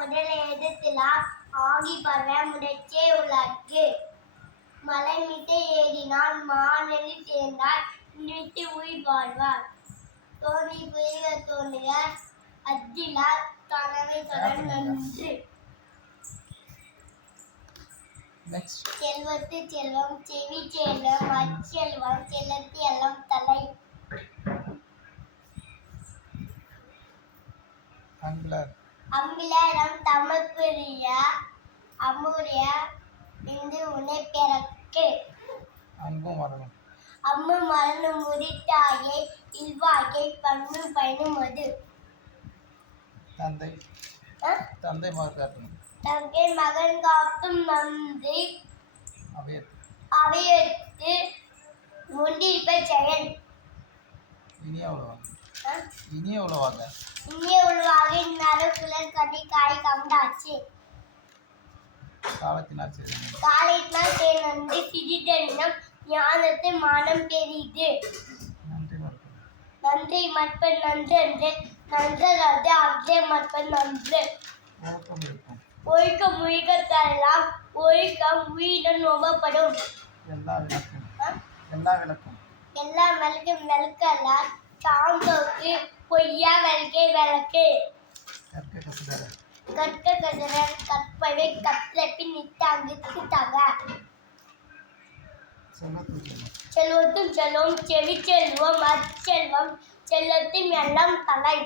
முதல் எழுதலாம் ஆகி பரவ முடச்சே உலகு மலை மீது ஏறினால் மானெறி சேர்ந்தால் நினைத்து உயிர் வாழ்வார் தோணி புயக தோணுக அத்திலார் தனவை தொடர் நன்று செல்வத்து செல்வம் செவி செல்வம் அச்செல்வம் செல்லத்து எல்லாம் தலை அம்பிலரம் தமக்குரிய அம்முடைய இந்து உன்னை பிறக்கு அம்மு மரணம் முடித்தாயை இல்வாக்கை பண்ணு பயனும் அது தந்தை தங்கை மகன் காக்கும் நன்றி அவையத்து முண்டிப்ப செயல் இனிய உழவாக நறுக்குலர் கடி காய் கண்டாச்சு காலத்தினால் தேர் நன்றி சிறிதெனினும் ஞானத்து மானம் பெரிது நன்றி மற்ப நன்று என்று நன்றது அன்றே மற்ப நன்று ஒழுக்கம் முழுக்கத்தெல்லாம் ஒழுக்கம் உயிரிடம் நோம்பப்படும் எல்லா விளக்கும் விளக்கெல்லாம் சாந்தோக்கு பொய்யா விளக்கே விளக்கு கற்க கதிரன் கற்பவை கற்றப்பி நித்தாங்குக்கு தக செல்வத்தும் செல்வம் செவி செல்வம் அச்செல்வம் செல்லத்தும் எல்லாம் தலை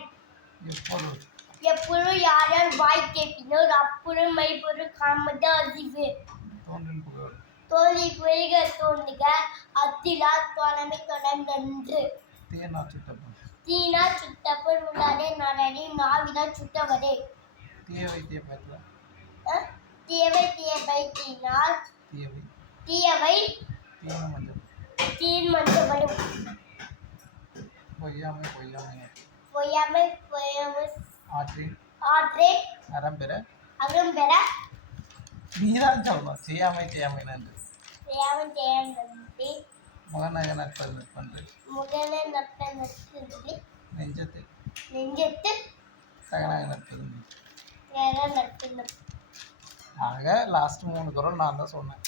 எப்பொழுது யார் யார் வாய் கேட்பினோர் அப்பொழுது மைப்பொருள் காமத அறிவு தோல்வி புயக தோன்றுக அத்திலா தோழமை தொடர்ந்து தீனா சுத்தப்பர் உள்ளாரே நடனி நாவினா சுத்தவரே தீயவை தீனால் தீயவை தீன் மஞ்சப்படும் பொய்யாமை ஆற்றே அறம்பெற நீதான் சொல்லணும் செய்யாமை நன்றி முகநக முகன நற்பன்று நெஞ்சத்து தகனாக நற்பது ஆக லாஸ்ட் 3 குறள் நான் தான் சொன்னேன்.